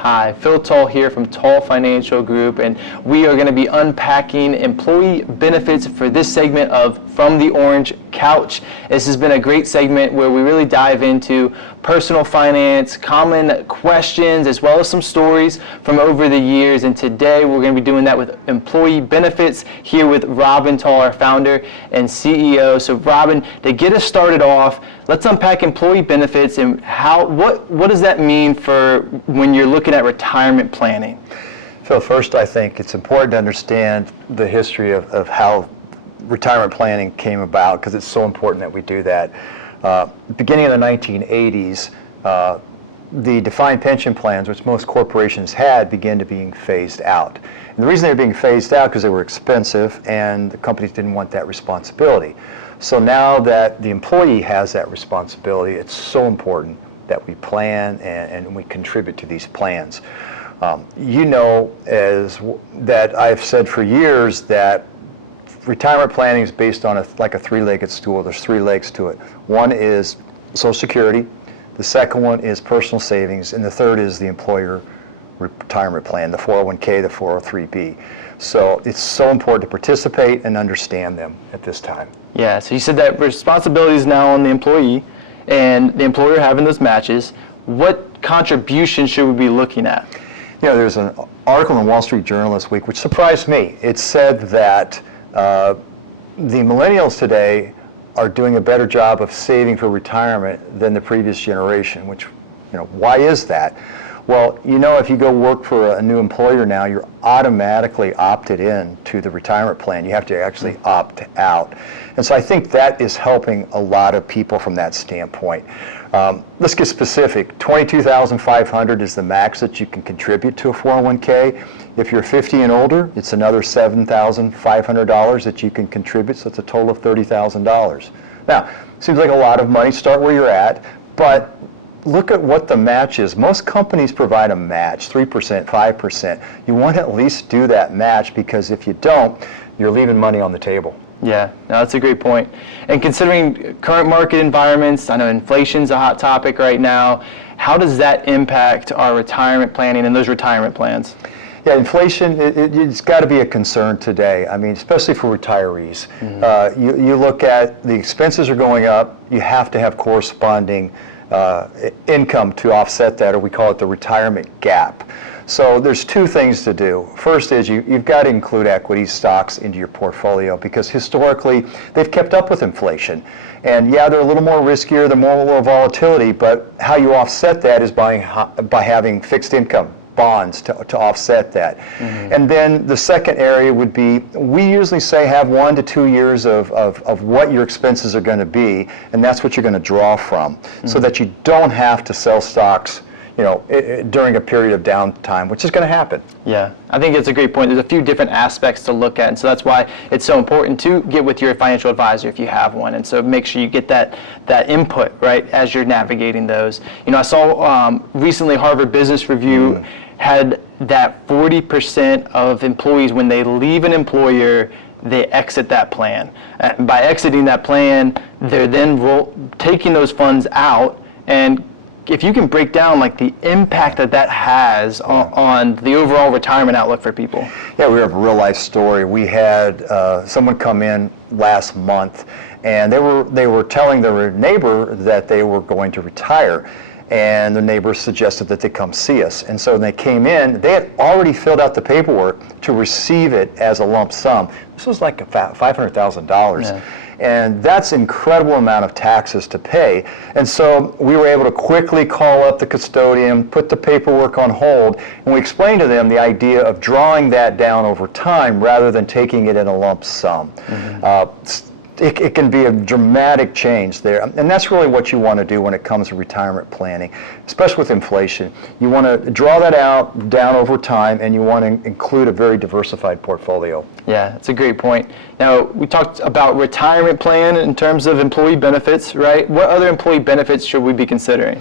Hi, Phil Tull here from Tull Financial Group, and we are going to be unpacking employee benefits for this segment of From the Orange Couch. This has been a great segment where we really dive into personal finance, common questions, as well as some stories from over the years. And today we're going to be doing that with employee benefits here with Robin Tull, our founder and CEO. So Robin, to get us started off, let's unpack employee benefits and what does that mean for when you're looking at retirement planning? So first, I think it's important to understand the history of how retirement planning came about, because it's so important that we do that. Beginning of the 1980s, the defined pension plans, which most corporations had, began to being phased out. And the reason they were being phased out because they were expensive and the companies didn't want that responsibility. So now that the employee has that responsibility, it's so important that we plan and we contribute to these plans. You know, that I've said for years that retirement planning is based on like a three-legged stool. There's three legs to it. One is Social Security, the second one is personal savings, and the third is the employer retirement plan, the 401k, the 403b. So it's so important to participate and understand them at this time. Yeah, so you said that responsibility is now on the employee and the employer having those matches. What contribution should we be looking at? You know, there's an article in the Wall Street Journal this week which surprised me. It said that the millennials today are doing a better job of saving for retirement than the previous generation, which, you know, why is that? Well, you know, if you go work for a new employer now, you're automatically opted in to the retirement plan. You have to actually opt out. And so I think that is helping a lot of people from that standpoint. Let's get specific. $22,500 is the max that you can contribute to a 401k. If you're 50 and older, it's another $7,500 that you can contribute, so it's a total of $30,000. Now, seems like a lot of money. Start where you're at, but look at what the match is. Most companies provide a match, 3%, 5%. You want to at least do that match, because if you don't, you're leaving money on the table. Yeah, no, that's a great point. And considering current market environments, I know inflation's a hot topic right now. How does that impact our retirement planning and those retirement plans? Yeah, inflation, it's got to be a concern today. I mean, especially for retirees. Mm-hmm. You look at the expenses are going up. You have to have corresponding income to offset that, or we call it the retirement gap. So there's two things to do. First is you've got to include equity stocks into your portfolio, because historically they've kept up with inflation. And yeah, they're a little more riskier, they're more volatility, but how you offset that is by having fixed income bonds to offset that. Mm-hmm. And then the second area would be, we usually say have 1 to 2 years of what your expenses are going to be, and that's what you're going to draw from, mm-hmm. so that you don't have to sell stocks, you know, during a period of downtime, which is going to happen. Yeah, I think it's a great point. There's a few different aspects to look at, and so that's why it's so important to get with your financial advisor if you have one, and so make sure you get that input, right, as you're navigating those. You know, I saw recently Harvard Business Review had that 40% of employees, when they leave an employer, they exit that plan. By exiting that plan, they're then taking those funds out, and if you can break down like the impact that has on the overall retirement outlook for people. Yeah, we have a real life story. We had someone come in last month, and they were telling their neighbor that they were going to retire, and the neighbor suggested that they come see us. And so when they came in, they had already filled out the paperwork to receive it as a lump sum. This was like $500,000. Yeah. And that's an incredible amount of taxes to pay. And so we were able to quickly call up the custodian, put the paperwork on hold, and we explained to them the idea of drawing that down over time rather than taking it in a lump sum. Mm-hmm. It can be a dramatic change there, and that's really what you want to do when it comes to retirement planning, especially with inflation. You want to draw that down over time, and you want to include a very diversified portfolio. Yeah, that's a great point. Now, we talked about retirement plan in terms of employee benefits, right? What other employee benefits should we be considering?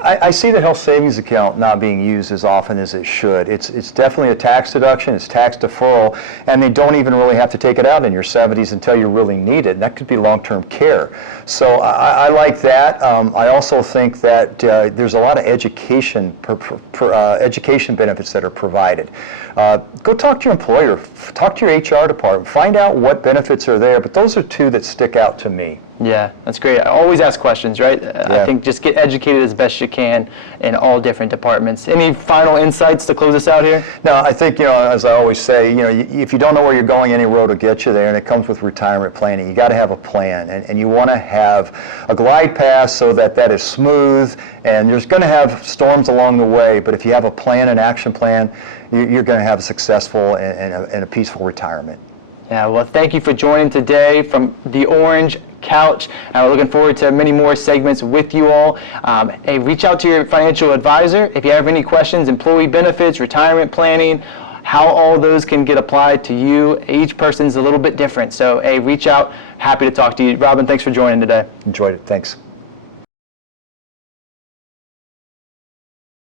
I see the health savings account not being used as often as it should. It's definitely a tax deduction, it's tax deferral, and they don't even really have to take it out in your 70s until you really need it, and that could be long-term care. So I like that. I also think that there's a lot of education education benefits that are provided. Go talk to your employer, talk to your HR department, find out what benefits are there, but those are two that stick out to me. Yeah, that's great. I always ask questions, right? I think just get educated as best you can in all different departments. Any final insights to close us out here? No, I think, as I always say, if you don't know where you're going, any road will get you there, and it comes with retirement planning. You got to have a plan, and you want to have a glide path so that is smooth, and there's going to have storms along the way, but if you have a plan, an action plan, you're going to have a successful and a peaceful retirement. Yeah, well, thank you for joining today from the Orange Couch. We're looking forward to many more segments with you all. Hey, reach out to your financial advisor if you have any questions, employee benefits, retirement planning, how all those can get applied to you. Each person's a little bit different. So, hey, reach out. Happy to talk to you. Robin, thanks for joining today. Enjoyed it. Thanks.